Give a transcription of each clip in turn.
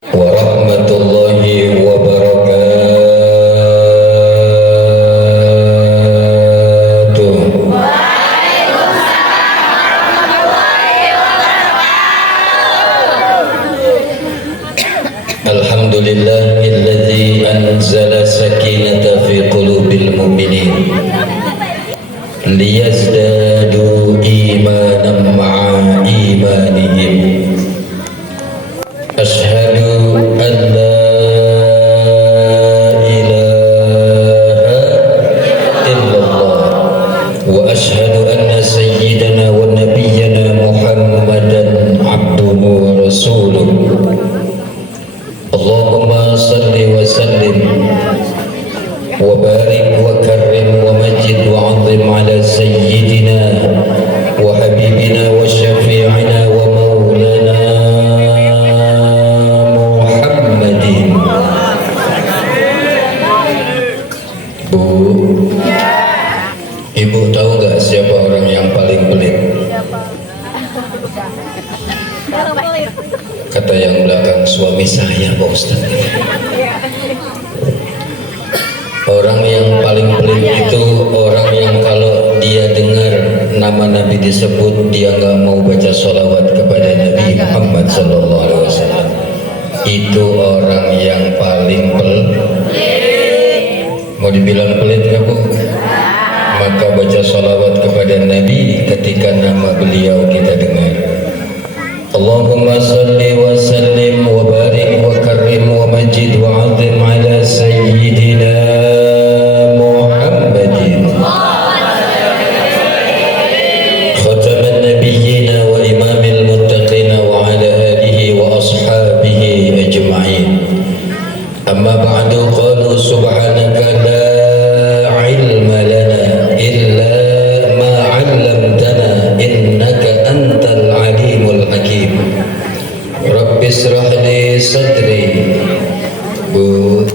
warahmatullahi wabarakatuh. Alhamdulillahilladzi anzala sakinata fi qulubil mu'minin liyazdadu imanan ma'a imanihim. Asyhadu an la ilaha illallah wa asyhadu anna sayyidana wa nabiyyana Muhammadan abduhu wa rasuluh. Allahumma salli wa sallim wa barik wa karrim wa majid wa azim ala sayyidina wa habibina wa syafi'ina wa maulana Muhammadin. Bu, Ibu tahu gak siapa orang yang paling pelit? Kata yang belakang, suami saya Pak Ustaz. Orang yang paling pelit itu orang yang kalau dia dengar nama Nabi disebut, dia nggak mau baca sholawat kepada Nabi Muhammad SAW. Itu orang yang paling pelit. Mau dibilang pelit nggak Bu? Maka baca sholawat kepada Nabi ketika nama beliau kita dengar. Allahumma salli wa sallim wa barik wa karrim wa majid wa azim ala sayyidina Muhammadin khataman nabiyyina wa imamil muttaqina wa ala alihi wa ashabihi ajma'in. Amma ba'du, qalu subhanaka la ilma lana illa ma 'allamtana innaka antal alimul hakim. Rabbi israh li sadri. Bu,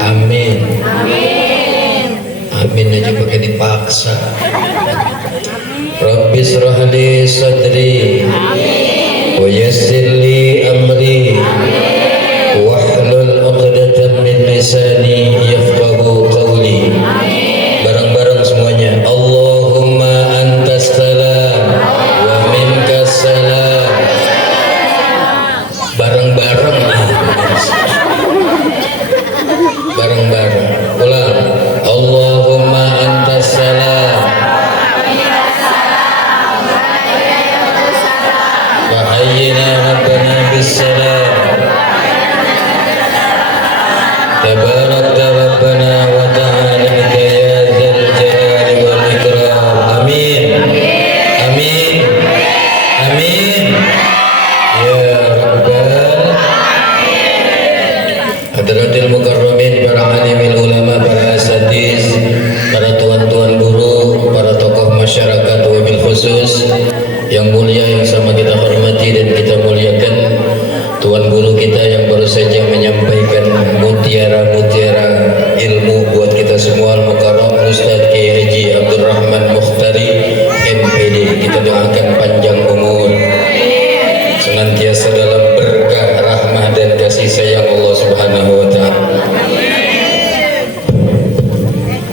amin. Amin aja pakai dipaksa. Rabbi israh li sadri wa yassir li amri wahlul 'uqdatam min lisani yafqahu qawli. Bareng-bareng semuanya. Allahumma antas salam wa minkas salam. Bareng-bareng. Bareng-bareng. Ulang. Allahumma antas salam wa hayyina rabbana bis salam. Tabarakta rabbana wa ta'ala bika ya dzal jalali wal ikram. Amin. Amin. Amin. Ya rabbal hadratil mukarramin, para alimil ulama, para asatiz, para tuan-tuan guru, para tokoh masyarakat, wabil khusus yang mulia yang sama kita hormati dan kita muliakan, tuan guru kita yang baru saja menyampaikan mutiara-mutiara ilmu buat kita semua, Al-Mukarram Ustaz Kiai Haji Abdurrahman Mukhtari MPD. Kita doakan panjang umur, senantiasa dalam berkah, rahmah dan kasih sayang Allah Subhanahu wa taala.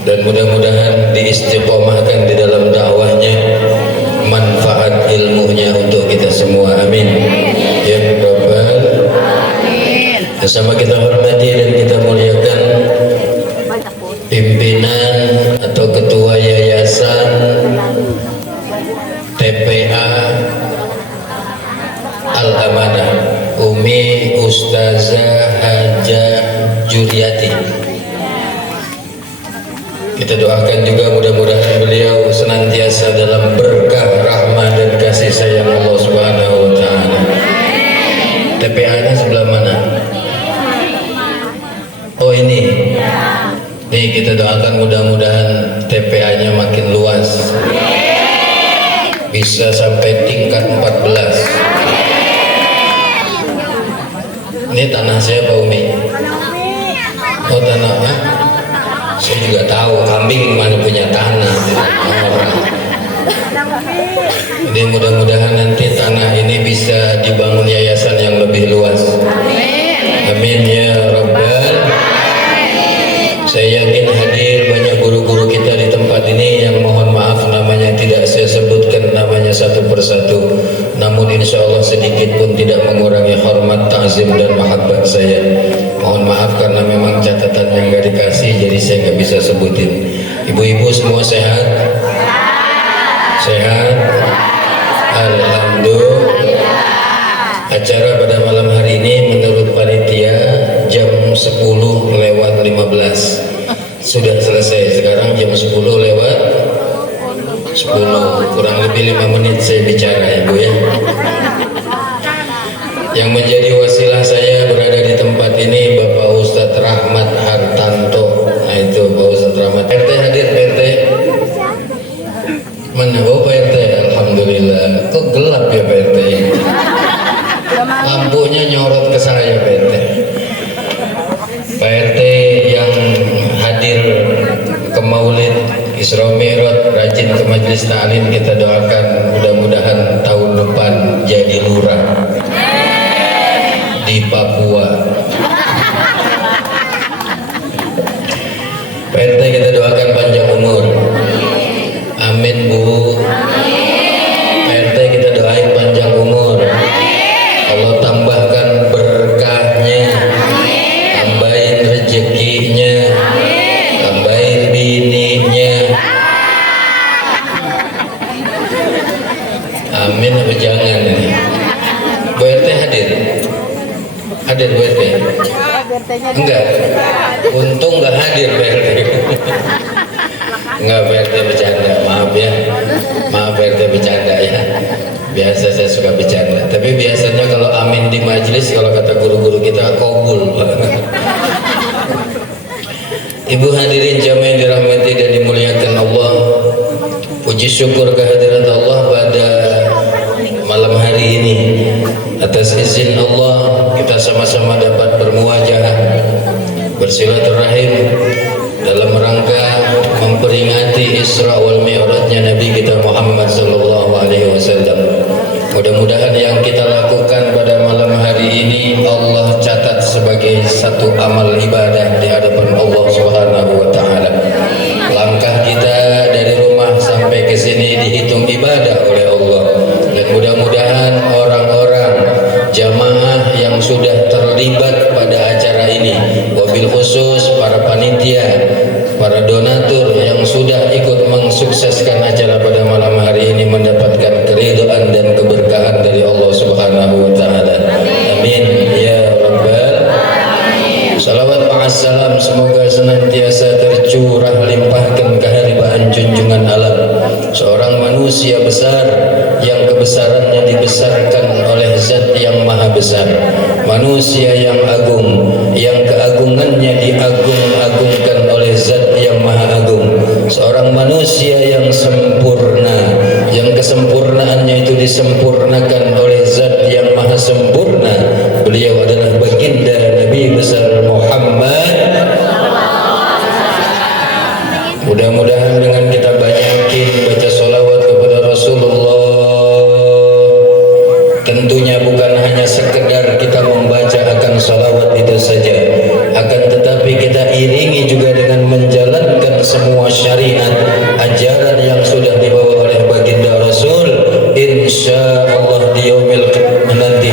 Dan mudah-mudahan diistiqomahkan di dalam dakwahnya, manfaat ilmunya untuk kita semua. Amin. Ya rabbal alamin. Bersama kita hormati dan kita muliakan pimpinan atau ketua yayasan TPA Al-Amanah, Umi Ustazah Haja Juliati. Kita doakan juga mudah-mudahan beliau senantiasa dalam berkah, rahmah dan kasih sayang Allah Subhanahu wa taala. TPA-nya sebelah mana? Oh ini. Nih kita doakan mudah-mudahan TPA-nya makin luas. Bisa sampai tingkat 14. Ini tanah siapa Umi? Oh tanah saya juga tahu kambing mana punya tanah orang. Jadi mudah-mudahan nanti tanah ini bisa dibangun yayasan yang lebih luas. Amin ya Rabbal. Saya yakin hadir banyak guru-guru kita di tempat ini yang mohon maaf namanya tidak saya sebutkan namanya satu persatu. Namun insya Allah sedikit pun tidak mengurangi hormat, ta'zim dan mahabbat saya. Mohon maaf karena memang catatan yang gak dikasih jadi saya gak bisa sebutin. Ibu-ibu semua sehat? Sehat? Alhamdulillah. Acara pada malam hari ini menurut panitia jam 10 lewat 15 sudah selesai. Sekarang jam 10 lewat 10, kurang lebih 5 menit saya bicara ya Bu ya. Yang menjadi wasilah saya berada di tempat ini Bapak Ustadz Rahmat Hartanto. Nah itu Pak Ustadz Rahmat. RT hadir RT? Mana? Oh Pak RT, Alhamdulillah. Kok gelap ya Pak RT? Lampunya nyorot ke saya Pak RT. Pak RT yang hadir ke Maulid Isra Mi'raj, rajin ke Majelis Ta'lim, kita doakan mudah-mudahan tahun depan jadi lurah di Papua. Pak RT kita doakan panjang umur. Amin Bu. Pak RT kita doain panjang umur. Allah tambahkan berkahnya, tambahin rezekinya, tambahin bininya. Amin apa jangan ini? Bu RT hadir? Hadir Bu RT? Enggak? Untung enggak hadir Bu RT. Enggak, Bu RT bercanda, maaf ya. Maaf Bu RT bercanda ya. Biasa saya suka bercanda. Tapi biasanya kalau amin di majelis, kalau kata guru-guru kita, kabul. Ibu hadirin jamaah yang dirahmati dan dimuliakan Allah, puji syukur kehadirat Allah pada malam hari ini. Atas izin Allah kita sama-sama dapat bermuajahah, bersilaturahim dalam rangka memperingati Isra wal Mi'rajnya Nabi kita Muhammad sallallahu alaihi wasallam. Mudah-mudahan yang kita lakukan pada malam hari ini Allah catat sebagai satu amal ibadah di hadapan Allah Subhanahu wa taala. Langkah kita dari rumah sampai ke sini dihitung ibadah oleh Allah. Dan mudah-mudahan orang-orang jamaah yang sudah terlibat pada acara ini, wabil khusus para panitia, para donatur yang sudah ikut mensukseskan acara pada malam hari ini mendapatkan keridhaan dan keberkahan dari Allah Subhanahu wa taala. Amin ya rabbal alamin. Salawat ma'assalam semoga senantiasa tercurah limpahkan keharibaan junjungan alam, seorang manusia besar yang kebesarannya dibesarkan oleh zat yang maha besar, manusia yang agung yang keagungannya diagung-agungkan oleh zat yang maha agung, seorang manusia yang sempurna yang kesempurnaannya itu disempurnakan oleh zat yang maha sempurna. Beliau adalah baginda Nabi besar Muhammad. Mudah-mudahan dengan kita banyakin baca sholawat kepada Rasulullah, tentunya bukan hanya sekedar kita membaca akan sholawat itu saja, akan tetapi kita iringi juga dengan menjalankan semua syariat ajaran yang sudah dibawa oleh baginda Rasul. Insya Allah di yaumil qiyamah nanti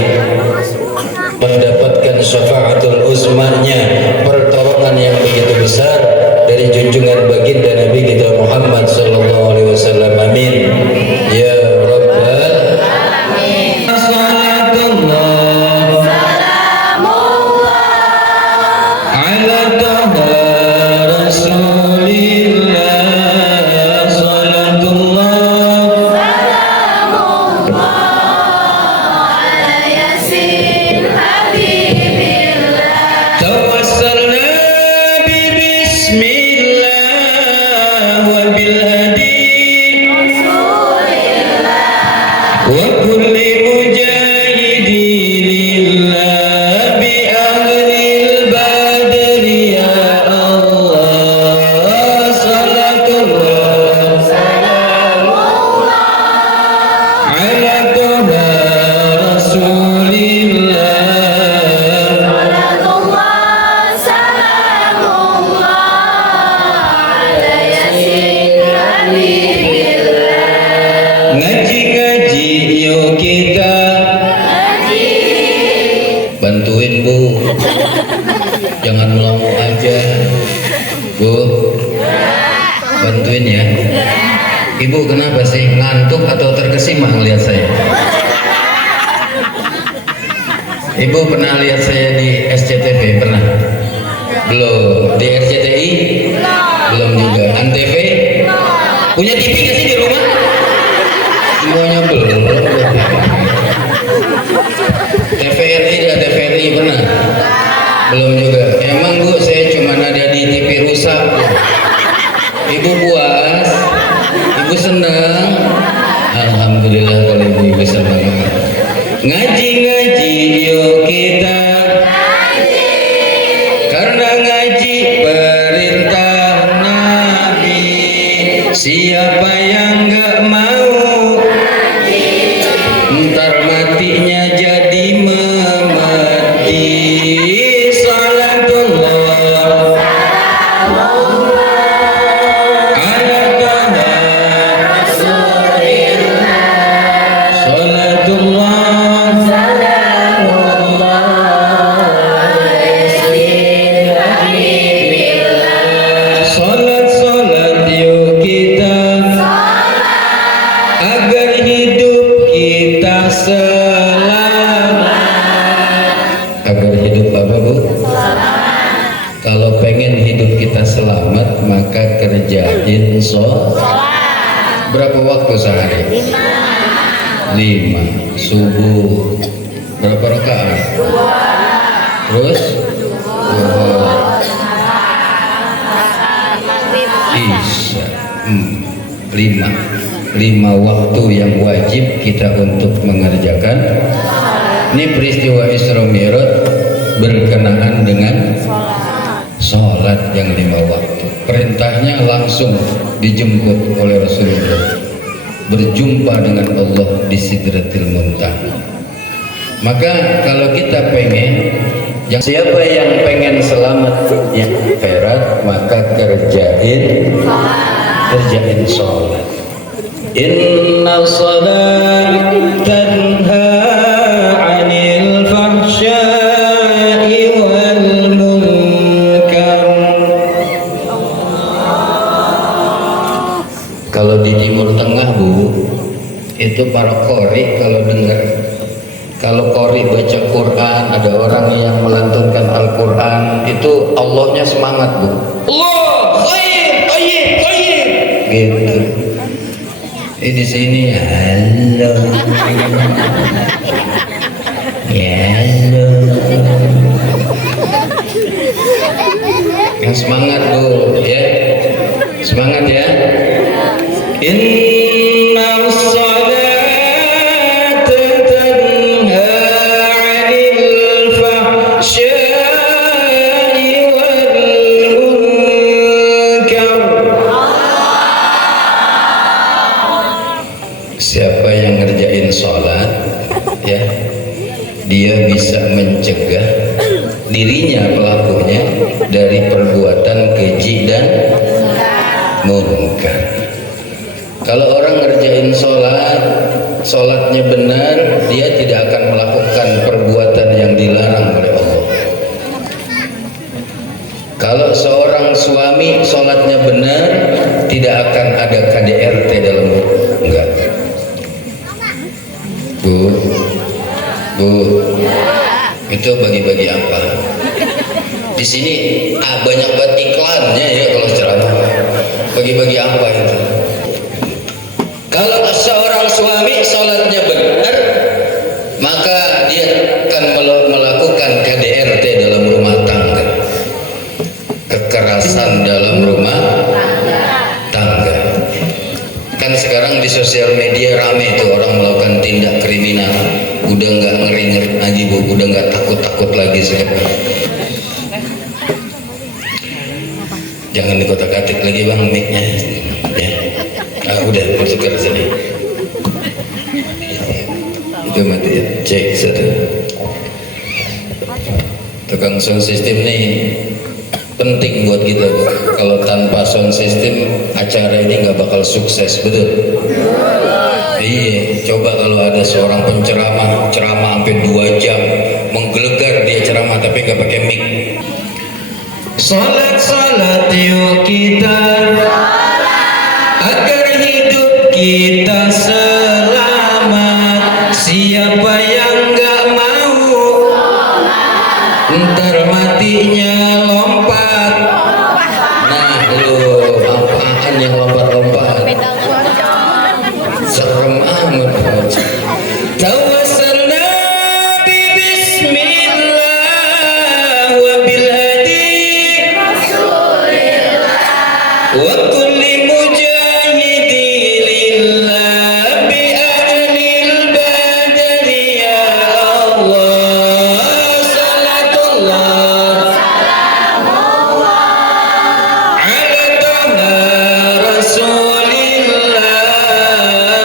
mendapatkan syafaatul uzmanya, pertolongan yang begitu besar dari junjungan baginda Nabi kita Muhammad sallallahu alaihi wasallam. Amin ya rabbal alamin. Salatullah salamullah ala taha rasulillah. Salatullah salamullah ala yasin habibillah. Tawassalna bi bismillah wa bil hadi bantuin Bu, jangan melongo aja Bu, bantuin ya. Ibu kenapa sih, ngantuk atau terkesima ngelihat saya? Ibu pernah lihat saya di SCTV? Pernah? Belum. Di RCTI? Belum juga. Antv? Punya TV nggak sih di rumah? Semuanya belum. TVRI dan TVRI pernah? Belum juga. Emang Bu, saya cuma ada di TV rusak. Ibu puas? Ibu senang? Alhamdulillah kalau ibu senang. Ngaji-ngaji yuk kita ngaji, karena ngaji perintah Nabi. Siapa yang gak mau ngaji, ntar matinya jadi memati. Salatullah ala taha rasulillah, salatullah selamat, maka kerjain sholat. Berapa waktu sehari? 5. Subuh berapa rakaat? Terus Isya 5 waktu yang wajib kita untuk mengerjakan. Ini peristiwa Isra Mi'raj berkenaan dengan sholat yang 5 waktu. Perintahnya langsung dijemput oleh Rasulullah, berjumpa dengan Allah di Sidratil Muntaha. Maka kalau kita pengen, siapa yang pengen selamat ya akhirat, maka kerjain sholat. Inna sholat tanha 'anil fahsya'i wal munkar. Kalau di Timur Tengah Bu, itu para qori kalau dengar, kalau qori baca Quran, ada orang yang melantunkan Al-Quran, itu Allahnya semangat Bu. Allah khair, khair, khair gitu. Di sini halo ya, halo, yang semangat Bu ya, semangat ya. Inna salata tanha 'anil fahsya'i wal munkar. Siapa yang ngerjain sholat ya, dia bisa mencegah dirinya, pelakunya, dari perbuatan keji dan munkar. Kalau orang ngerjain sholat, sholatnya benar, dia tidak akan melakukan perbuatan yang dilarang oleh Allah. Kalau seorang suami sholatnya benar, tidak akan ada KDRT dalam rumah. Enggak. Bu, itu bagi-bagi apa? Di sini banyak banget iklannya ya kalau ceramah. Bagi-bagi apa itu? Kalau seorang suami sholatnya benar, maka dia akan melakukan KDRT dalam rumah tangga, kekerasan dalam rumah tangga. Kan sekarang di sosial media rame itu orang melakukan tindak kriminal. Udah nggak ngeri-ngeri lagi Bu, udah nggak takut-takut lagi sekarang. Jangan dikotak-katik lagi Bang mic-nya ya. Udah bertukar sini. Itu mati ya. Cek satu. Tukang sound system nih penting buat kita Bu. Kalau tanpa sound system acara ini nggak bakal sukses, betul? Iya. Coba kalau ada seorang penceramah ceramah sampai 2 jam menggelegar ceramah tapi nggak pakai mic. Salat yuk kita agar hidup kita selamat. Siapa yang nggak mau ntar matinya lompat. Nah lu apaan yang lompat-lompat? Serem amat. Tawassalna bi bismillah wa bil hadi wa kulli mujahidi lillah bi ahlil badri ya Allah. Salatullah ala taha rasulillah.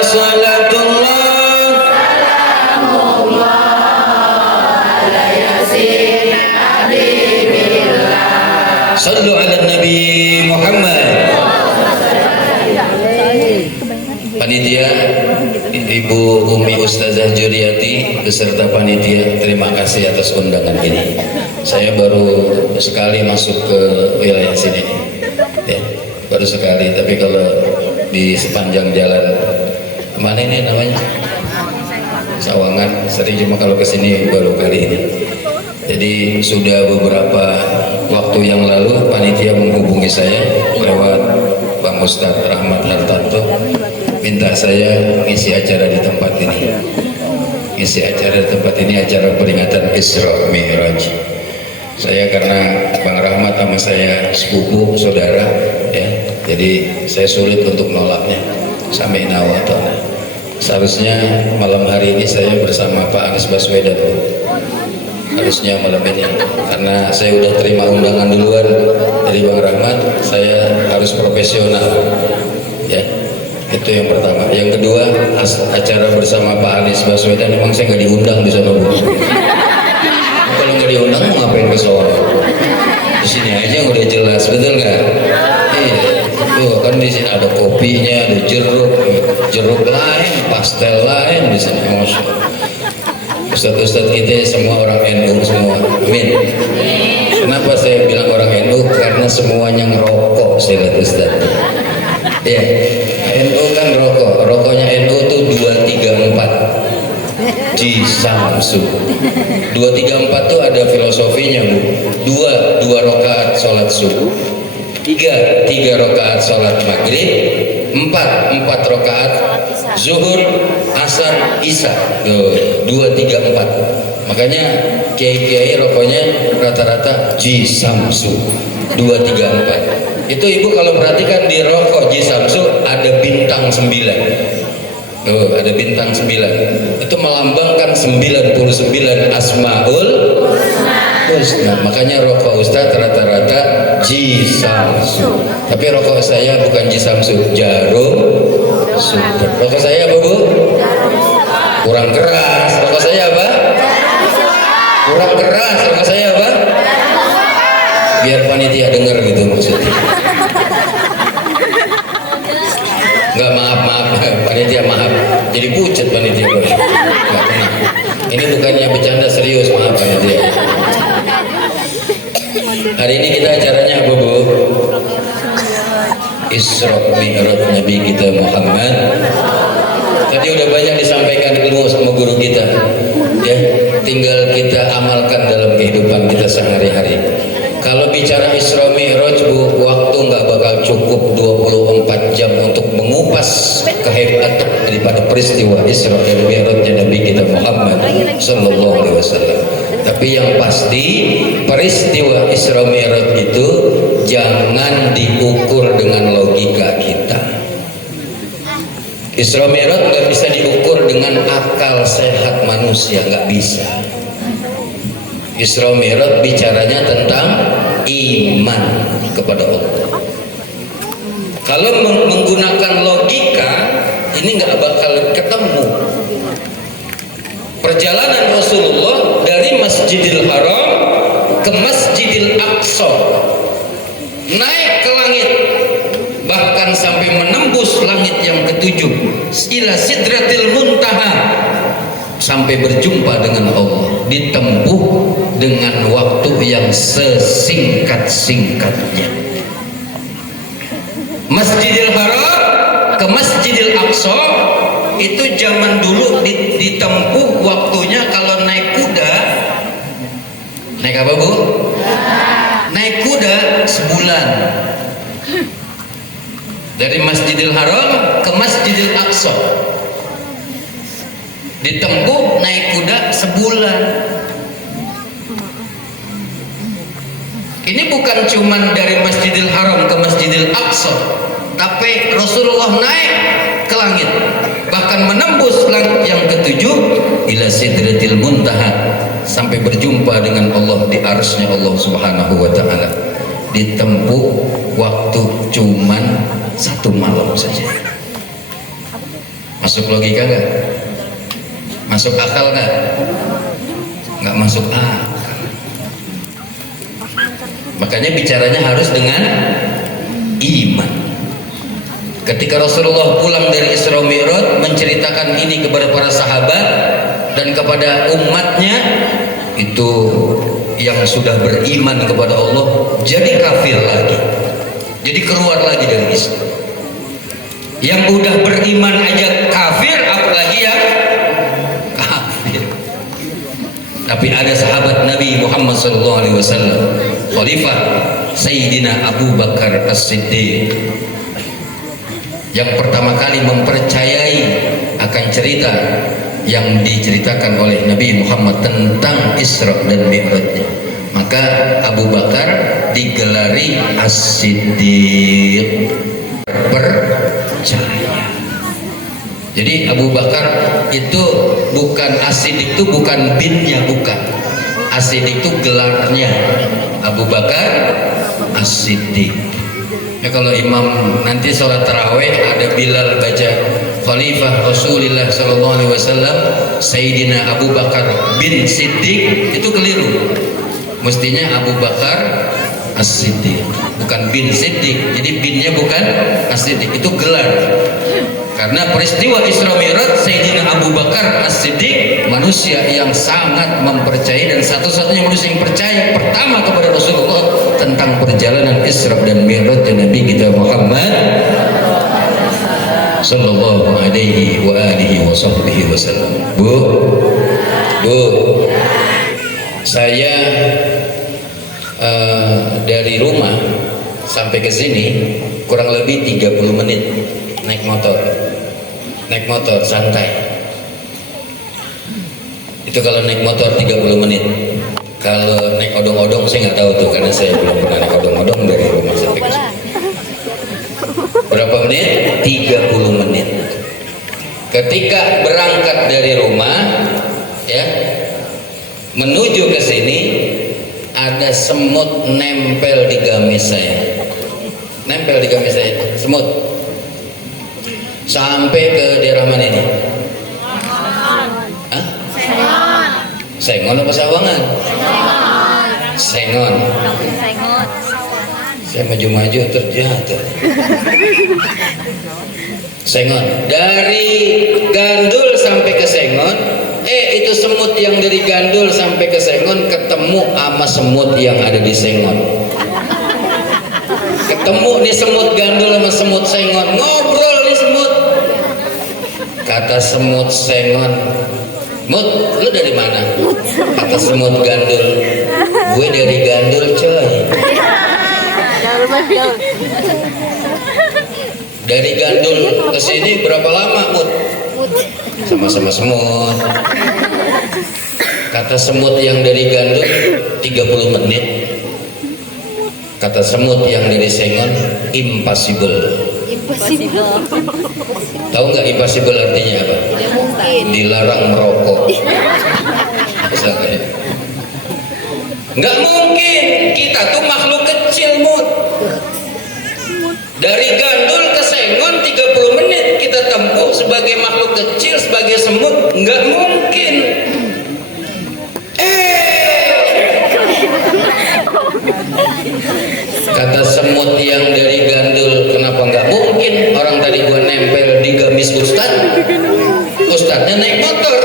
Salatullah sallu ala Nabi Muhammad. Panitia Ibu Umi Ustazah Juriati beserta panitia, terima kasih atas undangan ini. Saya baru sekali masuk ke wilayah sini ya, baru sekali, tapi kalau di sepanjang jalan mana ini namanya Sawangan sering, cuma kalau kesini baru kali ini. Jadi sudah beberapa waktu yang lalu panitia menghubungi saya lewat Bang Ustadz Rahmat Hartanto, minta saya ngisi acara di tempat ini. Ngisi acara di tempat ini, acara peringatan Isra Mi'raj. Saya karena Bang Rahmat sama saya sepupu saudara ya, jadi saya sulit untuk nolaknya. Sami'na wa ta'na. Seharusnya malam hari ini saya bersama Pak Anies Baswedan, harusnya malam ini, karena saya udah terima undangan duluan dari Bang Rahmat, saya harus profesional ya. Itu yang pertama. Yang kedua, acara bersama Pak Anies Baswedan memang saya nggak diundang di sana, Bu. Kalau nggak diundang mau ngapain ke sono? Di sini aja udah jelas, betul nggak? Iya. Tuh kan di sini ada kopinya, ada jeruk lain, pastel lain di sini. Ustadz-ustadz kita semua orang NU semua, amin. Kenapa saya bilang orang NU? Karena semuanya ngerokok, saya lihat Ustadz. Ya, NU kan rokoknya NU tuh 234 di Samsu. 234 tuh ada filosofinya, Bu. Dua rakaat sholat subuh, tiga rakaat sholat maghrib, empat rakaat zuhur, asar, isya. 234. Makanya kiai rokoknya rata-rata Ji Samsu 234. Itu Ibu kalau perhatikan di rokok Ji Samsu ada bintang 9. Ada bintang 9. Itu melambangkan 99 Asmaul Husna. Makanya rokok Ustadz rata-rata Ji Samsu. Tapi rokok saya bukan Ji Samsu, Jarum Super. Rokok saya apa, Bu? Kurang keras. Rokok saya apa? Kurang keras. Rokok saya apa? Biar panitia dengar gitu maksudnya. Enggak, maaf panitia, maaf. Jadi pucat panitia. Enggak pernah. Ini bukannya bercanda, serius, maaf panitia. Hari ini kita acaranya apa, Bu? Isra Mi'raj Nabi kita Muhammad. Tadi udah banyak disampaikan ilmu sama guru kita ya, tinggal kita amalkan dalam kehidupan kita sehari-hari. Kalau bicara Isra Mi'raj, Bu, waktu nggak bakal cukup 24 jam untuk mengupas kehebatan daripada peristiwa Isra dan Mi'rajnya Nabi kita Muhammad sallallahu alaihi wasallam. Tapi yang pasti peristiwa Isra Mi'raj itu jangan diukur dengan logika kita. Isra Mi'raj nggak bisa diukur dengan akal sehat manusia, nggak bisa. Isra Mi'raj bicaranya tentang iman kepada Allah. Kalau menggunakan logika ini nggak bakal ketemu. Perjalanan Rasulullah dari Masjidil Haram ke Masjidil Aqsa, naik ke langit, bahkan sampai menembus langit yang ketujuh, ila Sidratil Muntaha, sampai berjumpa dengan Allah ditempuh dengan waktu yang sesingkat-singkatnya. Masjidil Haram ke Masjidil Aqsa itu zaman dulu ditempuh waktunya kalau naik kuda. Naik apa, Bu? Naik kuda sebulan. Dari Masjidil Haram ke Masjidil Aqsa ditempuh naik kuda sebulan. Ini bukan cuman dari Masjidil Haram ke Masjidil Aqsa, tapi Rasulullah naik ke langit, bahkan menembus langit yang ketujuh ila sidratil muntaha, sampai berjumpa dengan Allah di arsy-Nya Allah Subhanahu wa taala. Ditempuh waktu cuman 1 malam saja. Masuk logika nggak? Masuk akal nggak? Nggak masuk akal. Makanya bicaranya harus dengan iman. Ketika Rasulullah pulang dari Isra Mi'raj menceritakan ini kepada para sahabat dan kepada umatnya, itu yang sudah beriman kepada Allah jadi kafir lagi, jadi keluar lagi dari Islam. Yang udah beriman aja kafir, apalagi yang kafir. Tapi ada sahabat Nabi Muhammad SAW, Khalifah Sayyidina Abu Bakar As-Siddiq, yang pertama kali mempercayai akan cerita yang diceritakan oleh Nabi Muhammad tentang Isra dan Mi'rajnya. Maka Abu Bakar digelari As-Siddiq, percaya. Jadi Abu Bakar itu bukan As-Siddiq, itu bukan binnya, bukan. As-Siddiq itu gelarnya. Abu Bakar As-Siddiq. Ya, kalau imam nanti sholat taraweh ada Bilal baca Khalifah Rasulullah SAW Sayyidina Abu Bakar bin Siddiq, itu keliru. Mestinya Abu Bakar As-Siddiq, bukan bin Siddiq. Jadi binnya bukan As-Siddiq, itu gelar. Karena peristiwa Isra Mi'raj, Sayyidina Abu Bakar As-Siddiq manusia yang sangat mempercayai dan satu-satunya manusia yang percaya pertama kepada Rasulullah tentang perjalanan Isra dan Mi'raj Nabi kita Muhammad sallallahu alaihi wa alihi wa sahbihi wasallam. Bu, saya dari rumah sampai ke sini kurang lebih 30 menit naik motor santai. Itu kalau naik motor 30 menit. Kalau naik odong-odong saya nggak tahu tuh, karena saya belum pernah naik odong-odong dari rumah sampai ke sini. Berapa menit? 30 menit. Ketika berangkat dari rumah ya menuju ke sini, ada semut nempel di gamis saya. Semut. Sampai ke daerah mana ini? Hah? Sengon apa Sawangan? Sengon. Saya maju-maju terjatuh. Sengon. Dari Gandul sampai ke Sengon, itu semut yang dari Gandul sampai ke Sengon ketemu sama semut yang ada di Sengon. Ketemu nih semut Gandul sama semut Sengon, ngobrol nih semut. Kata semut Sengon, "Mut, lu dari mana?" Kata semut Gandul, "Gue dari Gandul, coy." Dari Gandul ke sini berapa lama, Mut? Sama-sama semut. Kata semut yang dari Gandul 30 menit. Kata semut yang dari Sengon impossible. Tahu nggak impossible artinya apa? Dilarang merokok. Nggak mungkin, kita tuh makhluk kecil, Mut. Dari Gandul ke Sengon 30 menit kita tempuh sebagai makhluk kecil, sebagai semut, nggak mungkin. Kata semut yang dari Gandul, "Kenapa nggak mungkin? Orang tadi gua nempel di gamis Ustadz, Ustadznya naik motor."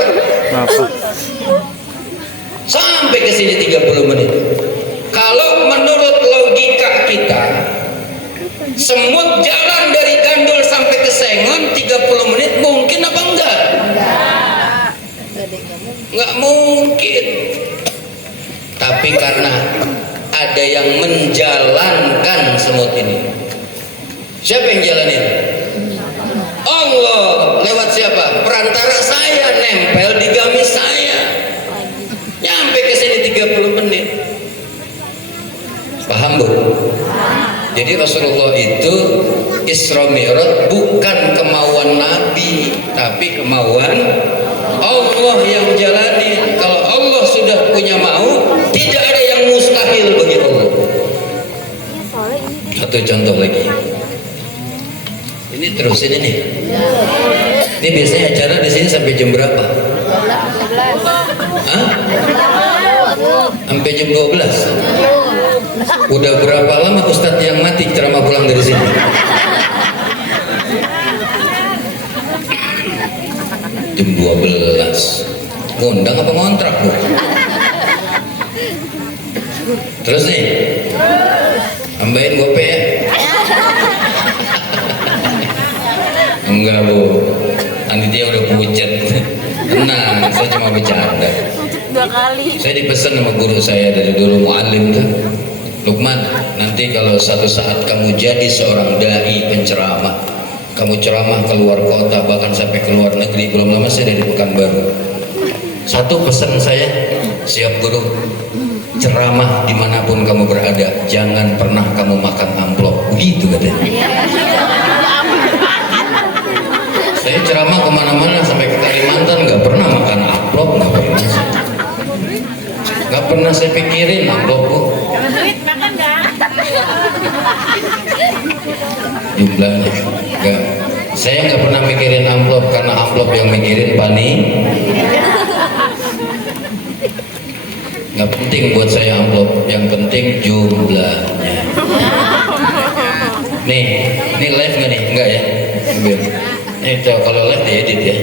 30 menit. Kalau menurut logika kita, semut jalan dari Gandul sampai ke Sengon 30 menit mungkin apa enggak? Enggak mungkin. Tapi karena ada yang menjalankan semut ini. Siapa yang jalanin? Allah. Lewat siapa? Perantara saya, nempel di gamis saya. Nyampe ke sini 30 menit. Paham, Bu? Jadi Rasulullah itu Isra Mi'raj bukan kemauan Nabi, tapi kemauan Allah yang jalani. Kalau Allah sudah punya mau, tidak ada yang mustahil bagi Allah. Satu contoh lagi. Ini terusin ini. Ini biasanya acara di sini sampai jam berapa? Hah? Sampai jam 12. Udah berapa lama Ustadz yang mati ceramah pulang dari sini? Jam 12. Ngundang apa ngontrak, Bu? Terus nih, tambahin gope ya? Enggak, Bu. Panitia udah pucat. Tenang, saya cuma bercanda. Dua kali. Saya dipesan sama guru saya dari dulu, muallim tuh. Lukman, nanti kalau satu saat kamu jadi seorang dai penceramah, kamu ceramah ke luar kota, bahkan sampai ke luar negeri. Belum lama saya dari Pekanbaru. Satu pesan saya, siap guru, ceramah dimanapun kamu berada, jangan pernah kamu makan amplop. Begitu katanya. Saya ceramah kemana-mana sampai ke Kalimantan, nggak pernah makan amplop, nggak pernah. Nggak pernah saya pikirin amplop, Bu. Jumlahnya enggak. Saya nggak pernah mikirin amplop, karena amplop yang mikirin pani. Nggak penting buat saya amplop, yang penting jumlahnya. Nih live nggak nih? Enggak ya? Nih kalau live diedit ya.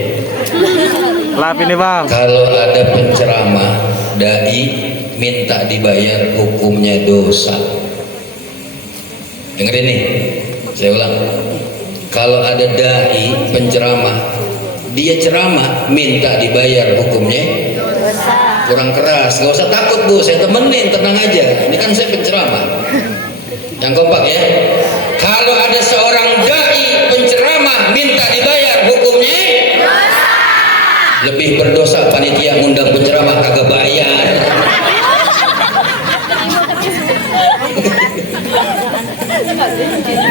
Live ini, Bang. Kalau ada penceramah dai minta dibayar, hukumnya dosa. Dengerin nih, saya ulang. Kalau ada dai penceramah, dia ceramah minta dibayar, hukumnya Dosa. kurang keras. Gak usah takut, Bu, saya temenin, tenang aja. Ini kan saya penceramah. Yang kompak ya. Kalau ada seorang dai penceramah minta dibayar, hukumnya lebih berdosa panitia ngundang penceramah kagak bayar.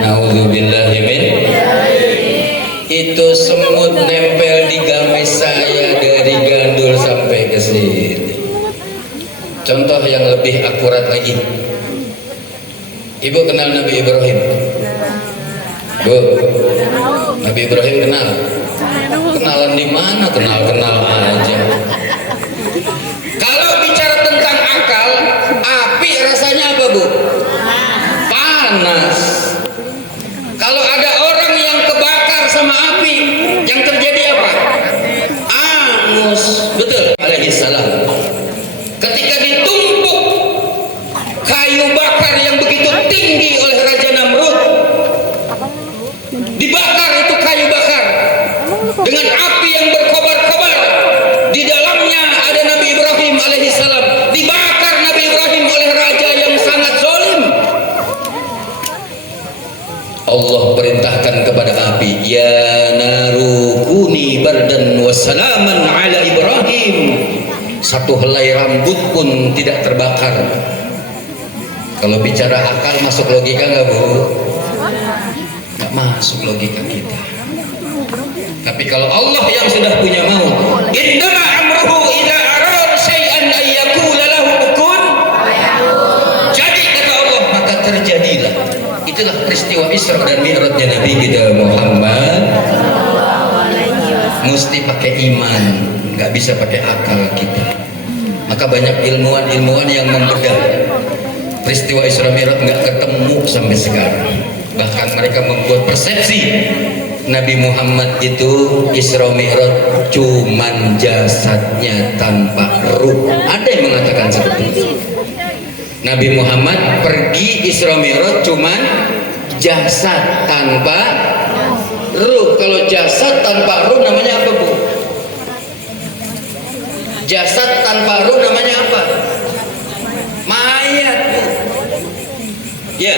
Nauzubillahi min. Itu semut nempel di gamis saya dari Gandul sampai ke sini. Contoh yang lebih akurat lagi. Ibu kenal Nabi Ibrahim? Bu, Nabi Ibrahim kenal? Kenalan di mana? Kenal aja. Kalau bicara tentang akal, api rasanya apa, Bu? Panas. Kalau ada orang yang kebakar sama api, yang terjadi apa? Angus. Betul. Alaihissalam. Ketika ditumpuk kayu bakar yang begitu tinggi oleh Raja Namrud, dibakar itu kayu bakar dengan api yang berkobar-kobar. Di dalamnya ada Nabi Ibrahim alaihissalam. Dibakar Nabi Ibrahim oleh raja yang sangat zalim. Allah perintahkan kepada api, ya naru kuni bardan wassalaman ala Ibrahim. Satu helai rambut pun tidak terbakar. Kalau bicara akal masuk logika nggak, Bu? Nggak masuk logika kita. Tapi kalau Allah yang sudah punya mau, innama amruhu idza arada syai'an ay yaqula lahu kun jadi, kata Allah, maka terjadilah. Itulah peristiwa Isra dan Mi'rajnya Nabi kita Muhammad. Mesti pakai iman, nggak bisa pakai akal kita. Maka banyak ilmuwan yang membedah peristiwa Isra Mi'raj nggak ketemu sampai sekarang. Bahkan mereka membuat persepsi Nabi Muhammad itu Isra Mi'raj cuman jasadnya tanpa ruh. Ada yang mengatakan seperti itu. Nabi Muhammad pergi Isra Mi'raj cuman jasad tanpa ruh. Kalau jasad tanpa ruh namanya apa, Bu? Jasad tanpa ruh namanya apa? Mayat, Bu. Ya.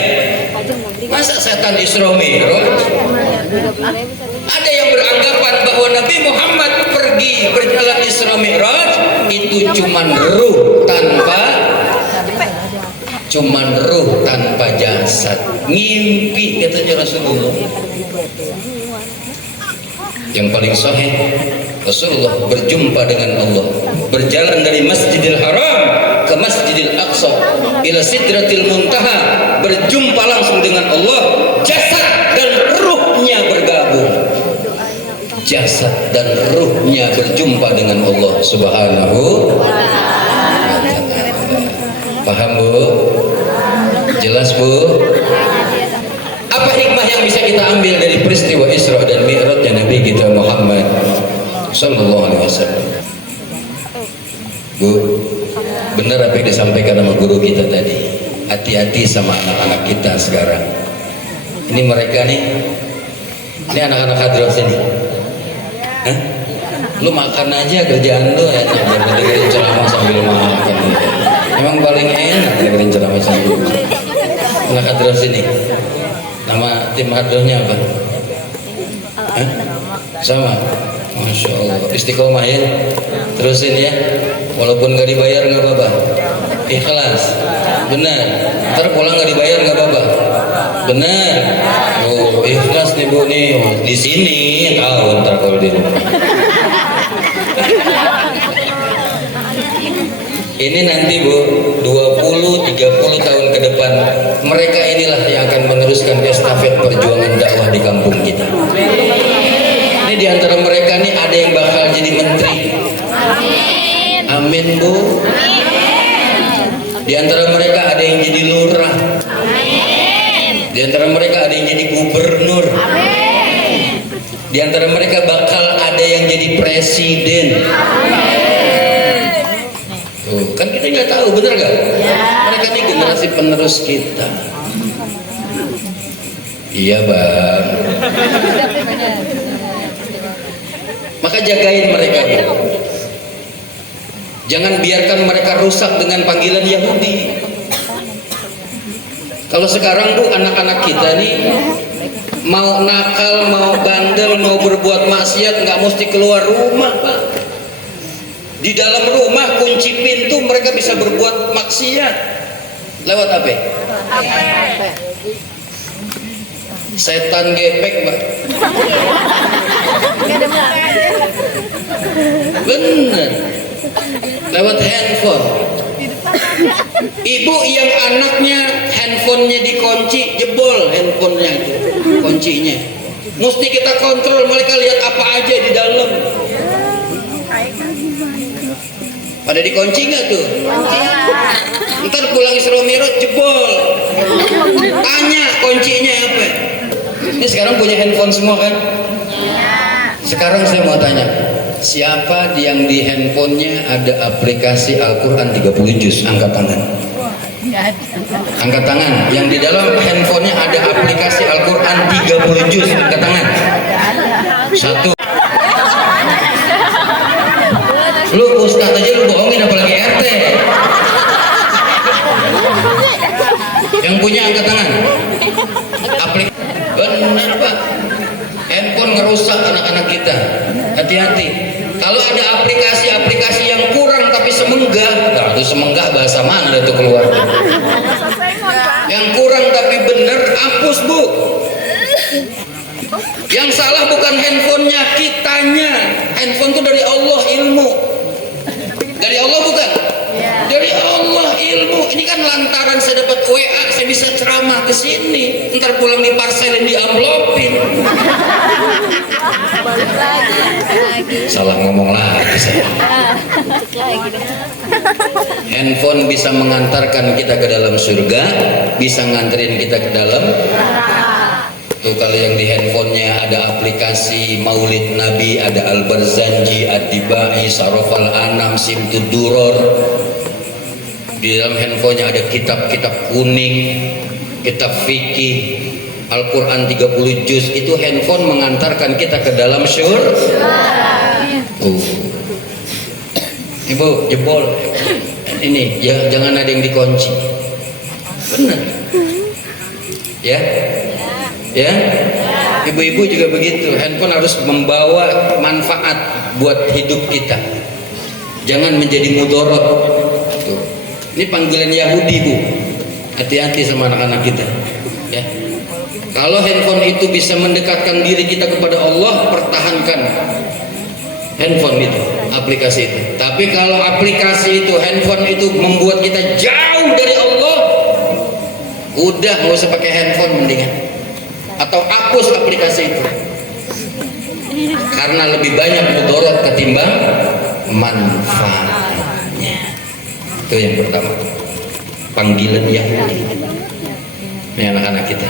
Masa setan Isra Mi'raj? Ada yang beranggapan bahwa Nabi Muhammad pergi berjalan Isra Mi'raj itu cuman ruh tanpa jasad. Ngimpi katanya Rasulullah. Yang paling sahih, Rasulullah berjumpa dengan Allah, berjalan dari Masjidil Haram ke Masjidil Aqsa ila Sidratil Muntaha, berjumpa langsung dengan Allah, jasad dan ruhnya bergabung. Jasad dan ruhnya berjumpa dengan Allah Subhanahu wa ta'ala. Paham, Bu? Jelas, Bu? Apa hikmah yang bisa kita ambil dari peristiwa Isra dan Mi'rajnya Nabi kita Muhammad sallallahu alaihi wasallam? Bu, benar apa yang disampaikan sama guru kita tadi. Hati-hati sama anak-anak kita sekarang. Ini mereka nih, ini anak-anak hadrah sini. Hah? Lu makan aja kerjaan lu ya, dengerin ceramah sambil makan. Emang paling enak dengerin ceramah sambil makan. Anak hadrah sini. Nama tim hadrahnya apa? Hah? Sama? Masya Allah. Istiqomah ya. Terusin ya. Walaupun gak dibayar gak apa-apa. Ikhlas. Benar. Ntar pulang gak dibayar gak apa-apa. Benar. Oh, ikhlas nih, Bu nih. Oh, di sini tahu ntar kalau di rumah. Ini nanti, Bu, 20-30 tahun ke depan mereka inilah yang akan meneruskan estafet perjuangan dakwah di kampung kita. Ini diantara mereka nih ada yang bakal jadi menteri. Amin, Bu. Diantara mereka ada yang jadi lurah. Diantara mereka ada yang jadi gubernur. Diantara mereka bakal ada yang jadi presiden. Tuh, kan kita nggak tahu, bener gak? Mereka ini generasi penerus kita. Iya, Bang. Maka jagain mereka, Bu. Jangan biarkan mereka rusak dengan panggilan Yahudi. Kalau sekarang, Bu, anak-anak kita nih mau nakal, mau bandel, mau berbuat maksiat nggak mesti keluar rumah, Pak. Di dalam rumah kunci pintu mereka bisa berbuat maksiat. Lewat apa? Setan gepek, Pak. Bener. Lewat handphone. Ibu yang anaknya handphonenya dikunci, jebol handphonenya itu, kuncinya. Mesti kita kontrol mereka lihat apa aja di dalam. Pada dikunci nggak tuh? Ntar pulang Isra Mi'raj jebol. Tanya kuncinya apa? Ini sekarang punya handphone semua kan? Sekarang saya mau tanya, siapa yang di handphonenya ada aplikasi Al-Quran 30 juz? Angkat tangan. Angkat tangan. Yang di dalam handphonenya ada aplikasi Al-Quran 30 juz. Angkat tangan. Satu. Lu ustaz aja lu bohongin, apalagi RT. Yang punya angkat tangan. Benar, Pak. Handphone ngerusak anak-anak kita. Hati-hati. Kalau ada aplikasi-aplikasi yang kurang tapi semenggah, nah itu semenggah bahasa mana itu keluar? Yang kurang tapi benar, hapus, Bu. Yang salah bukan handphonenya, kitanya. Handphone itu dari Allah, ilmu. Dari Allah bukan? Dari Allah ilmu. Ini kan lantaran saya dapat WA, saya bisa ceramah ke sini. Ntar pulang di parselin, di amplopin. Salah ngomong lagi saya. Handphone bisa mengantarkan kita ke dalam surga, bisa nganterin kita ke dalam. Tuh, kalau yang di handphonenya ada aplikasi Maulid Nabi, ada Al-Barzanji, Ad-Dibai, Sarofal Anam, Simtud Duror. Di dalam handphonenya ada kitab-kitab kuning, kitab fikih, Al-Quran 30 juz. Itu handphone mengantarkan kita ke dalam surga. Ibu, jebol. Ini jangan ada yang dikunci. Benar. Ya? Ya? Ibu-ibu juga begitu. Handphone harus membawa manfaat buat hidup kita. Jangan menjadi mudorot. Tuh. Ini panggilan Yahudi, Bu. Hati-hati sama anak-anak kita. Ya. Kalau handphone itu bisa mendekatkan diri kita kepada Allah, pertahankan handphone itu, aplikasi itu. Tapi kalau aplikasi itu, handphone itu membuat kita jauh dari Allah, udah nggak usah pakai handphone mendingan. Atau hapus aplikasi itu. Karena lebih banyak mudarat ketimbang manfaatnya. Itu yang pertama. Panggilan Yahudi. Ini anak-anak kita.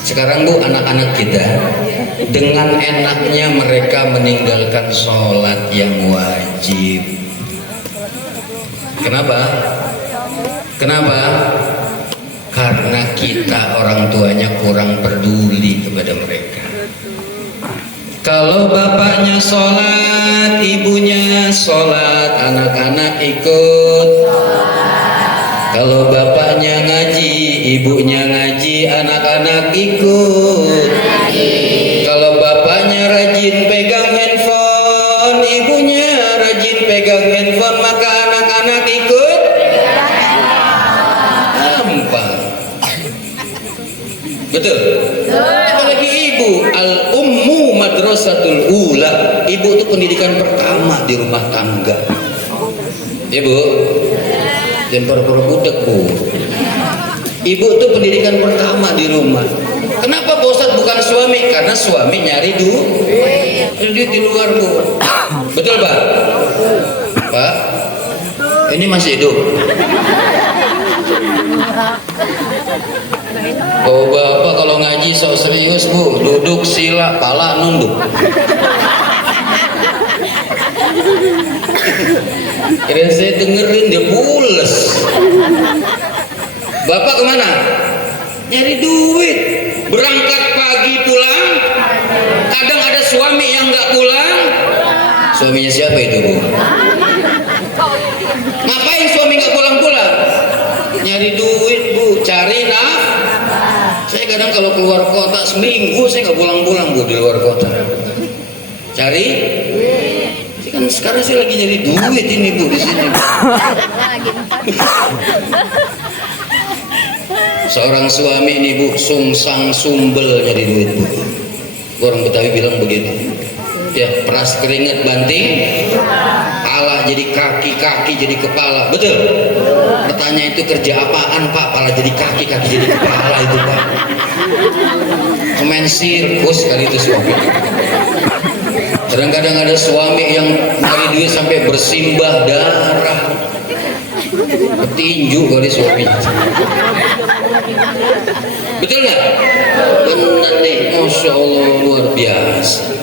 Sekarang Bu, anak-anak kita dengan enaknya mereka meninggalkan sholat yang wajib. Kenapa? Kenapa? Karena kita orang tuanya kurang peduli kepada mereka. Kalau bapaknya sholat, ibunya sholat, anak-anak ikut. Kalau bapaknya ngaji, ibunya ngaji, anak-anak ikut. Kalau bapaknya rajin pegang handphone, ibunya rajin pegang handphone, maka anak-anak ikut. Gampang. Betul? Apalagi ibu, al-ummu madrasatul ula. Ibu itu pendidikan pertama di rumah tangga. Ibu, jangan pura-pura budak, Bu. Ibu itu pendidikan pertama di rumah. Kenapa Pak Ustadz bukan suami? Karena suami nyari duit di luar, Bu. Betul, Pak? Pak, ini masih hidup. Oh, Bapak kalau ngaji sok serius, Bu. Duduk sila, pala nunduk. Kira saya dengerin dia pules. Bapak kemana? Nyari duit. Berangkat pagi pulang. Kadang ada suami yang nggak pulang. Suaminya siapa itu, Bu? Ngapain suami nggak pulang-pulang? Nyari duit, Bu. Cari saya kadang kalau keluar kota seminggu saya nggak pulang-pulang, Bu, di luar kota. Cari kan sekarang saya lagi nyari duit ini, Bu, di sini. Seorang suami ini, Bu, sungsang sumbel nyari duit, Bu. Orang Betawi bilang begitu. Ya, peras keringat banting, pala jadi kaki, kaki jadi kepala. Betul? Bertanya itu kerja apaan, Pak? Pala jadi kaki, kaki jadi kepala itu, Pak. Pemain sirkus kali itu suami. Kadang-kadang ada suami yang nyari duit sampai bersimbah darah, petinju kali suaminya. Betul nggak? Benar nih, Masya Allah, luar biasa.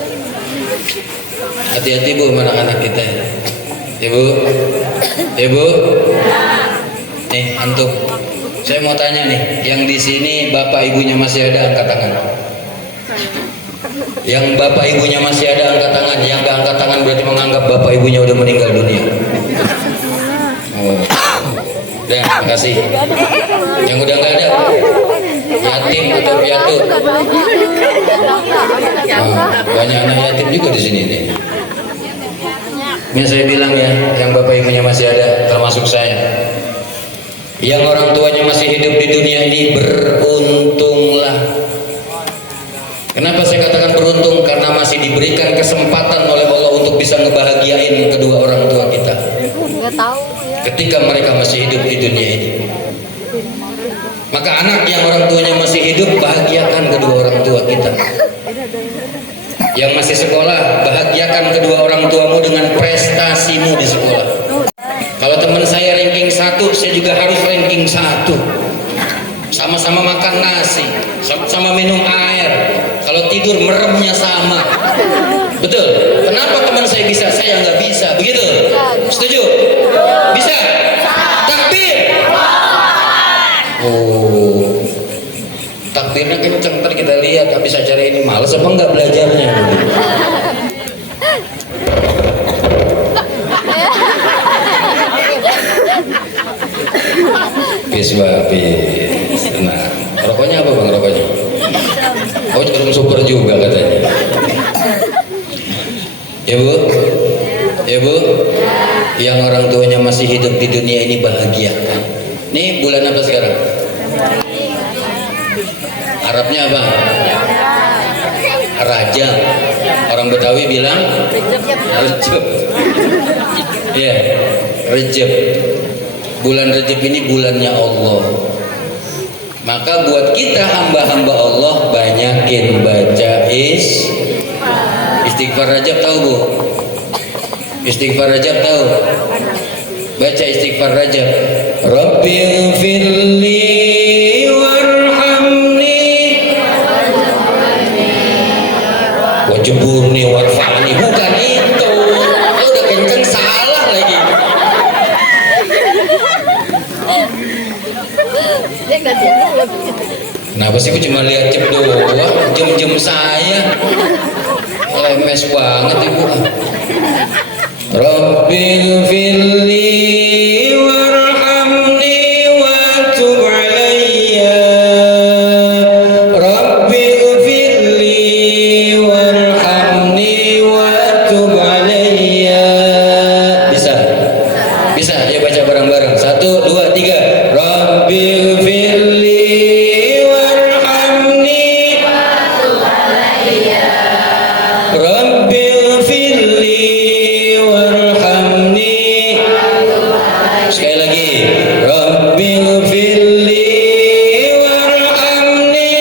Hati-hati, Bu, anak-anak kita. Ibu, Ibu, nih antum, saya mau tanya nih, yang di sini bapak ibunya masih ada, angkat tangan. Yang bapak ibunya masih ada, angkat tangan. Yang gak angkat tangan berarti menganggap bapak ibunya udah meninggal dunia. Oh, udah, makasih. Yang udah nggak ada, yatim atau piatu. Oh, banyak anak yatim juga di sini nih. Ini saya bilang ya, yang bapak ibunya masih ada, termasuk saya. Yang orang tuanya masih hidup di dunia ini, beruntunglah. Kenapa saya katakan beruntung? Karena masih diberikan kesempatan oleh Allah untuk bisa ngebahagiain kedua orang tua kita. Ketika mereka masih hidup di dunia ini. Maka anak yang orang tuanya masih hidup, bahagiakan kedua orang tua kita. Yang masih sekolah, bahagiakan kedua orang tuamu dengan prestasimu di sekolah. Kalau teman saya ranking 1, saya juga harus ranking 1. Sama-sama makan nasi, sama-sama minum air. Kalau tidur meremnya sama. Betul? Kenapa teman saya bisa, saya nggak bisa? Begitu? Setuju? Bisa? Takbir! Tuh takbirnya kenceng, ntar kita lihat habis acara ini males apa enggak belajarnya. Bis babis. Nah, rokoknya apa bang rokoknya? Oh jarum super juga katanya. Ya bu, ya bu, yang orang tuanya masih hidup di dunia ini bahagia kan? Ini bulan apa sekarang? Arabnya apa? Rajab. Orang Betawi bilang Rejab. Ya, Rejab. Bulan Rejab ini bulannya Allah. Maka buat kita hamba-hamba Allah banyakin baca istighfar Rajab, tahu bu? Istighfar Rajab tahu? Baca istighfar Rajab. Rabbighfirli warhamni wajburni warfa'ni. Bukan itu. Lo udah kenceng salah lagi. Kenapa sih aku cuma lihat jam doang, jam saya lemes banget ibu. Rabbighfirli warhamni wa tub alayya. Rabbighfirli warhamni wa tub alayya. Bisa? Bisa ya, baca bareng-bareng. 1, 2, 3. Rabbighfirli warhamni wa tub alayya. Rabbighfirli warhamni. Sekali lagi. Rabbighfirli warhamni.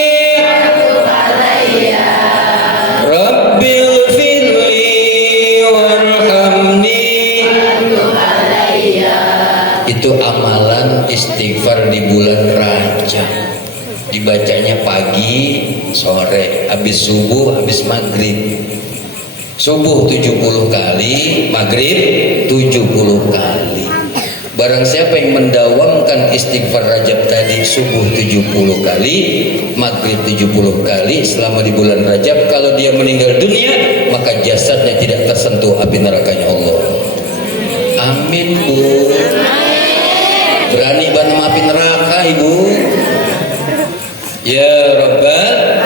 Rabbighfirli warhamni. Itu amalan istighfar di bulan Rajab. Dibacanya pagi, sore, habis subuh, habis maghrib. Subuh 70 kali, maghrib 70 kali. Barang siapa yang mendawamkan istighfar Rajab tadi, subuh 70 kali, maghrib 70 kali selama di bulan Rajab, kalau dia meninggal dunia maka jasadnya tidak tersentuh api nerakanya Allah. Amin bu. Berani bantu api neraka ibu. Ya Rabbal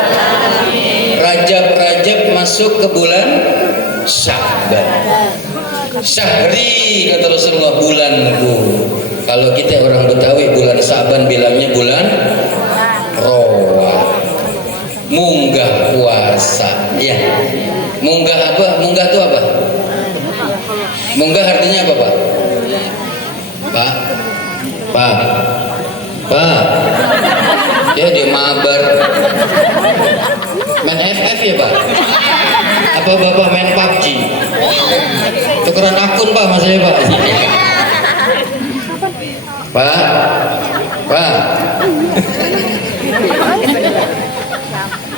Rajab masuk ke bulan Sya'ban. Syahri kata Rasulullah, bulanku. Kalau kita orang Betawi bulan Sya'ban bilangnya bulan Roa. Munggah puasa. Ya. Munggah apa? Munggah itu apa? Munggah artinya apa pak? Pak? Pak? Pak? Ya dia mabar. Main FF ya pak? Apa bapak main PUBG? Tukeran akun pak maksudnya pak? Pak? Pak?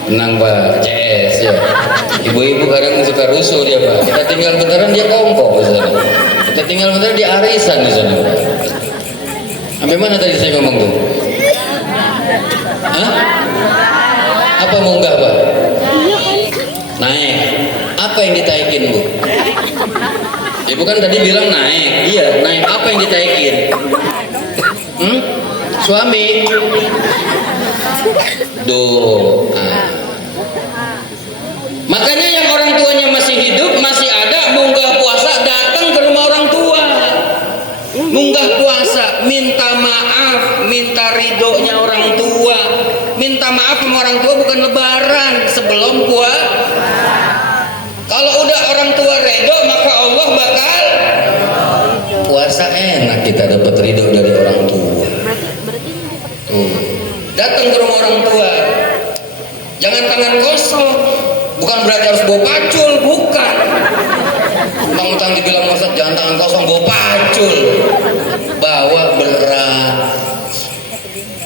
Tenang pak, CS ya. Ibu-ibu kadang suka rusuh dia pak. Kita tinggal bentaran dia kongkong di sana. Kita tinggal bentaran dia arisan di sana. Sampai mana tadi saya ngomong tuh? Hah? Apa munggah pak? Naik. Apa yang ditaikin bu? Ibu kan tadi bilang naik. Iya naik. Apa yang ditaikin? Suami. Doa. Makanya yang orang tuanya masih hidup, masih ada, munggah puasa datang ke rumah orang tua. Munggah puasa, minta maaf, minta ridhonya orang tua. Minta maaf sama orang tua bukan lebaran, sebelum puasa. Kalau udah orang tua ridho, maka Allah bakal puasa. Enak kita dapat ridho dari orang tua. Datang ke rumah orang tua, jangan tangan kosong. Bukan berarti harus bawa pacul, bukan. Utang-utang dibilang Ustaz jangan tangan kosong, bawa pacul, bawa beras.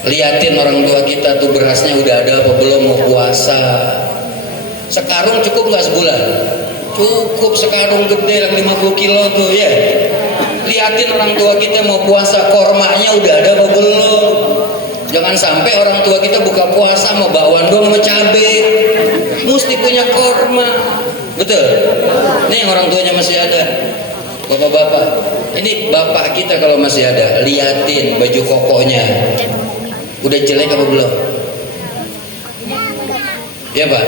Liatin orang tua kita tuh berasnya udah ada apa belum, mau puasa. Sekarung cukup nggak sebulan? Cukup sekarung gede yang 50 kilo tuh ya. Liatin orang tua kita mau puasa, kormanya udah ada apa belum. Jangan sampai orang tua kita buka puasa mau bakwan doang sama cabe. Mesti punya korma. Betul? Nih yang orang tuanya masih ada. Bapak-bapak, ini bapak kita kalau masih ada, liatin baju kokonya. Udah jelek apa belum? Ya Pak?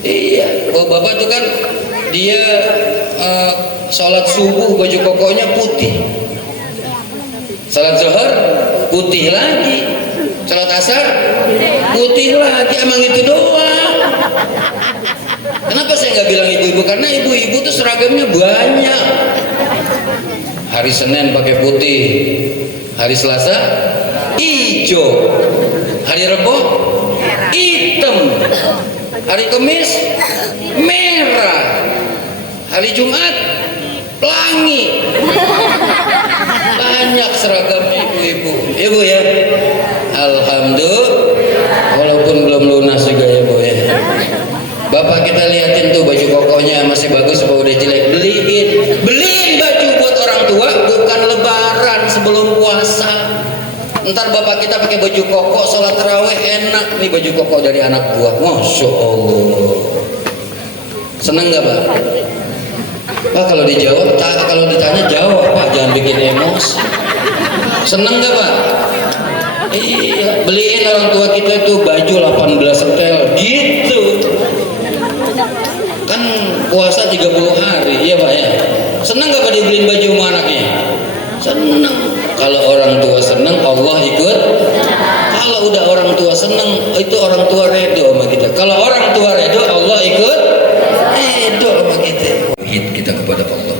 Iya, bapak tuh kan dia sholat subuh baju kokonya putih, sholat zuhur putih lagi, sholat asar putih lagi. Emang itu doang. Kenapa saya nggak bilang ibu-ibu? Karena ibu-ibu tuh seragamnya banyak. Hari Senin pakai putih, hari Selasa hijau, hari Rebo hitam, hari Kamis merah, hari Jumat pelangi. Banyak seragamnya ibu-ibu. Ibu ya, alhamdulillah, walaupun belum lunas juga ya Bu ya. Bapak kita liatin tuh baju kokonya masih bagus apa udah jelek, beliin baju buat orang tua, bukan lebaran sebelum puasa. Ntar bapak kita pakai baju koko sholat tarawih enak nih, baju koko dari anak buah. Masya Allah, seneng gak Pak? Pak kalau dijawab, kalau ditanya jawab Pak, jangan bikin emosi. Seneng gak Pak? Iya, beliin orang tua kita tuh baju 18 setel gitu. Kan puasa 30 hari, iya Pak ya. Seneng gak Pak dibeliin baju sama anaknya? Seneng. Kalau orang tua seneng, Allah ikut. Kalau udah orang tua seneng, itu orang tua redo sama kita. Kalau orang tua redo, Allah ikut redo sama kita. Kita kepada Allah.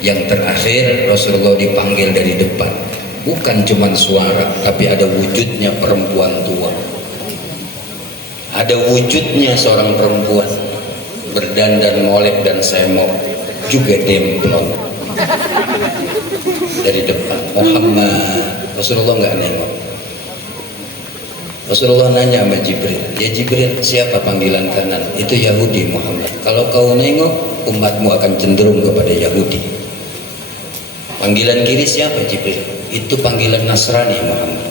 Yang terakhir, Rasulullah dipanggil dari depan. Bukan cuma suara, tapi ada wujudnya perempuan tua. Ada wujudnya seorang perempuan berdandan molek dan semok, juga demplon dari depan. Muhammad, Rasulullah nggak nengok. Rasulullah nanya sama Jibril, ya Jibril, siapa panggilan kanan? Itu Yahudi Muhammad. Kalau kau nengok, umatmu akan cenderung kepada Yahudi. Panggilan kiri siapa Jibril? Itu panggilan Nasrani Muhammad.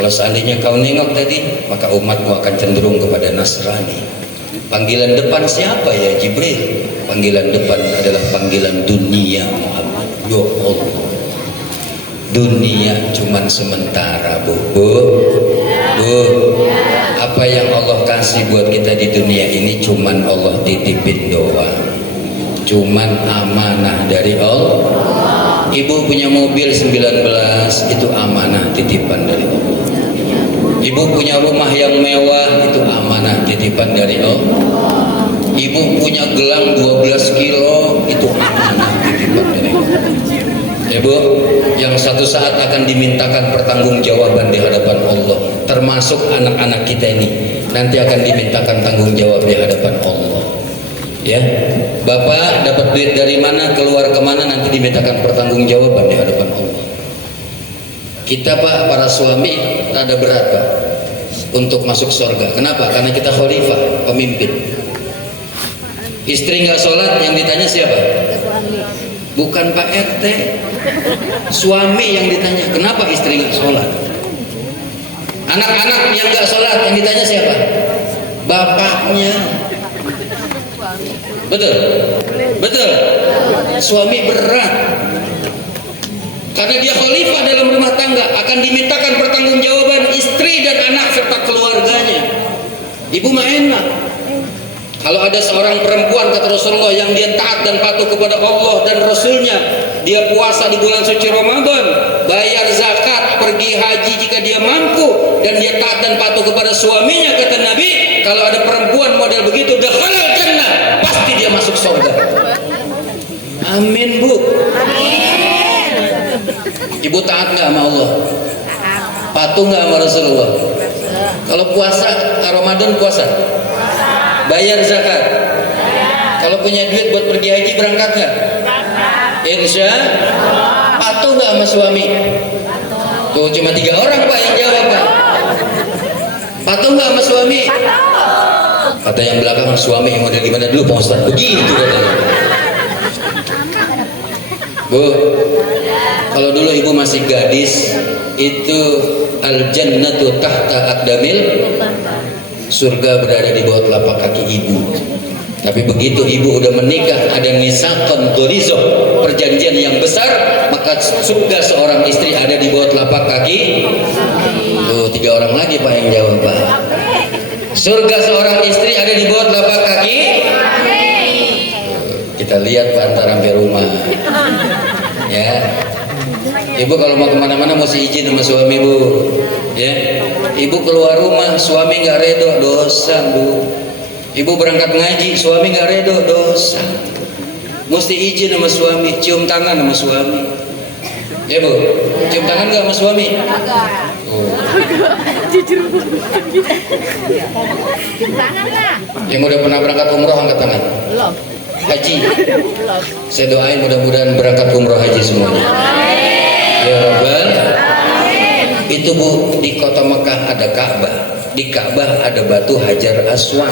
Kalau seandainya kau nengok tadi, maka umatmu akan cenderung kepada Nasrani. Panggilan depan siapa ya Jibril? Panggilan depan adalah panggilan dunia Muhammad. Ya Allah, dunia cuman sementara Bu. Apa yang Allah kasih buat kita di dunia ini cuman Allah titipin doang, cuman amanah dari Allah. Ibu punya mobil 19, itu amanah titipan dari Allah. Ibu punya rumah yang mewah, itu amanah titipan dari Allah. Ibu punya gelang 12 kilo, itu amanah titipan dari Allah. Ibu yang satu saat akan dimintakan pertanggungjawaban di hadapan Allah, termasuk anak-anak kita ini nanti akan dimintakan tanggung jawab di hadapan Allah. Ya, Bapak dapat duit dari mana, keluar kemana, nanti dimintakan pertanggungjawaban di hadapan Allah. Kita Pak, para suami rada berat Pak untuk masuk surga. Kenapa? Karena kita khalifah, pemimpin. Istri nggak sholat, yang ditanya siapa? Bukan Pak RT, suami yang ditanya. Kenapa istri nggak sholat? Anak-anak yang nggak sholat, yang ditanya siapa? Bapaknya. Betul? Betul? Suami berat karena dia khalifah dalam rumah tangga, akan dimintakan pertanggungjawaban istri dan anak serta keluarganya. Ibu mah enak. Kalau ada seorang perempuan, kata Rasulullah, yang dia taat dan patuh kepada Allah dan Rasulnya, dia puasa di bulan suci Ramadan, bayar zakat, pergi haji jika dia mampu, dan dia taat dan patuh kepada suaminya, kata Nabi, kalau ada perempuan model begitu, dakhalal jannah, pasti dia masuk surga. Amin Bu. Amin. Ibu taat nggak sama Allah? Patuh nggak sama Rasulullah? Kalau puasa Ramadan puasa? Bayar zakat? Kalau punya duit buat pergi haji berangkat nggak? Insya. Patuh nggak sama suami? Tuh cuma 3 orang Pak yang jawab Pak. Patuh nggak sama suami? Kata yang belakang, suami yang model gimana dulu Pak Ustaz? Begitu katanya. Bu, kalau dulu ibu masih gadis, itu al jannatu tahta aqdamil, surga berada di bawah telapak kaki ibu. Tapi begitu ibu udah menikah, ada nisaqan ghalizo, perjanjian yang besar, maka surga seorang istri ada di bawah telapak kaki. Tuh 3 orang lagi Pak yang jawab Pak. Surga seorang istri ada di bawah telapak kaki. Kita lihat Pak antar sampai rumah. Ya. Ibu kalau mau kemana-mana mesti izin sama suami Bu. Ya. Ibu keluar rumah, suami nggak redo, dosa Bu. Ibu berangkat ngaji, suami nggak redo, dosa. Mesti izin sama suami, cium tangan sama suami. Ya Bu, cium tangan nggak sama suami? Oh. Yang udah pernah berangkat umroh angkat tangan. Belum. Haji. Saya doain mudah-mudahan berangkat umroh haji semuanya. Ya Rabbal. Itu Bu, di kota Mekah ada Ka'bah. Di Ka'bah ada batu Hajar Aswad.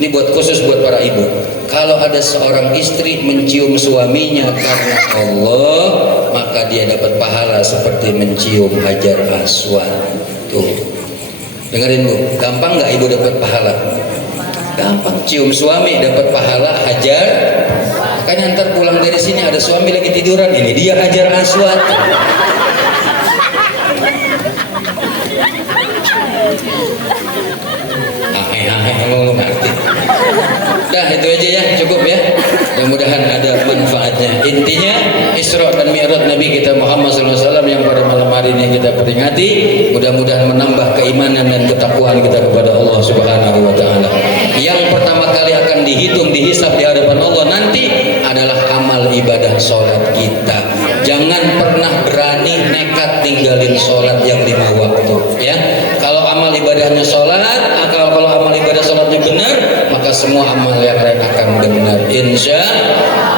Ini buat khusus buat para ibu. Kalau ada seorang istri mencium suaminya karena Allah, maka dia dapat pahala seperti mencium Hajar Aswad. Tuh, dengerin Bu, gampang nggak ibu dapat pahala? Gampang, cium suami dapat pahala Hajar. Makanya ntar pulang dari sini ada suami lagi tiduran, ini dia Hajar Aswad. Ngomong ngerti. Dah itu aja ya, cukup ya. Mudah-mudahan ada manfaatnya. Intinya Isra dan Mi'raj Nabi kita Muhammad SAW yang pada malam hari ini kita peringati, mudah-mudahan menambah keimanan dan ketakwaan kita kepada Allah Subhanahu wa taala. Yang pertama kali akan dihitung, dihisab di hadapan Allah nanti adalah amal ibadah sholat kita. Jangan pernah berani nekat tinggalin sholat yang 5 waktu ya. Kalau amal ibadahnya sholat, kalau amal ibadah sholatnya benar, maka semua amal yang lain akan benar insya Allah.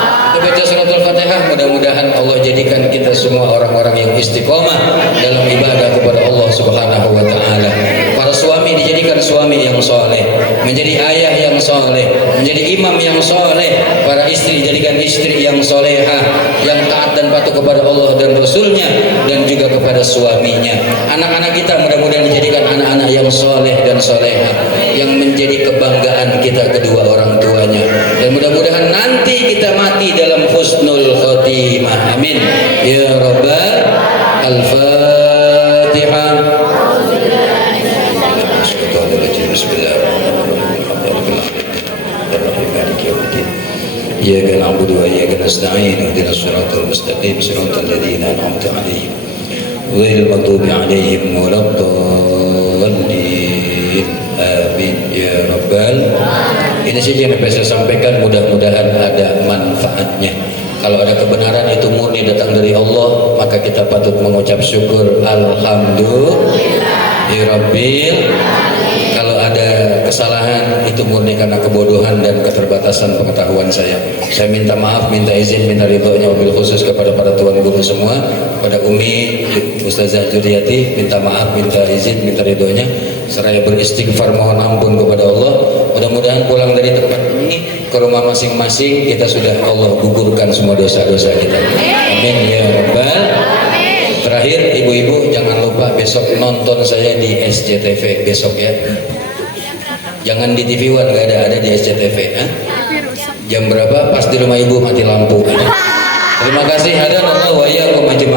Baca surat Al-Fatihah, mudah-mudahan Allah jadikan kita semua orang-orang yang istiqomah dalam ibadah kepada Allah Subhanahu wa taala. Para suami dijadikan suami yang soleh, menjadi ayah yang soleh, menjadi imam yang soleh. Para istri dijadikan istri yang solehah, yang taat dan patuh kepada Allah dan Rasulnya, dan juga kepada suaminya. Anak-anak kita mudah-mudahan dijadikan anak-anak yang soleh dan solehah, yang menjadi kebanggaan kita kedua orang tuanya. Dan mudah-mudahan nanti kita mati dalam husnul khotimah. Amin ya rabbal. Al-Fatihah. Iyyaka na'budu wa iyyaka nasta'in ihdinas siratal mustaqim siratal ladzina an'amta 'alaihim ghairil maghdubi 'alaihim waladdallin. Amin ya rabbal. Ini saja yang bisa saya sampaikan, mudah-mudahan ada manfaatnya. Kalau ada kebenaran itu murni datang dari Allah, maka kita patut mengucap syukur alhamdulillahirabbil. Kalau ada kesalahan itu murni karena kebodohan dan keterbatasan pengetahuan saya. Saya minta maaf, minta izin, minta ridhonya wabil khusus kepada para tuan guru semua, pada Umi Ustazah Juriyati, minta maaf, minta izin, minta ridhonya. Seraya beristighfar mohon ampun kepada Allah. Mudah-mudahan pulang dari tempat ini ke rumah masing-masing kita sudah Allah gugurkan semua dosa-dosa kita. Amin ya rabbal. Terakhir ibu-ibu jangan lupa besok nonton saya di SCTV besok ya. Jangan di TV One, nggak ada di SCTV. Jam berapa? Pas di rumah ibu mati lampu. Terima kasih. Hadanallahu wa iyyakum ajmain.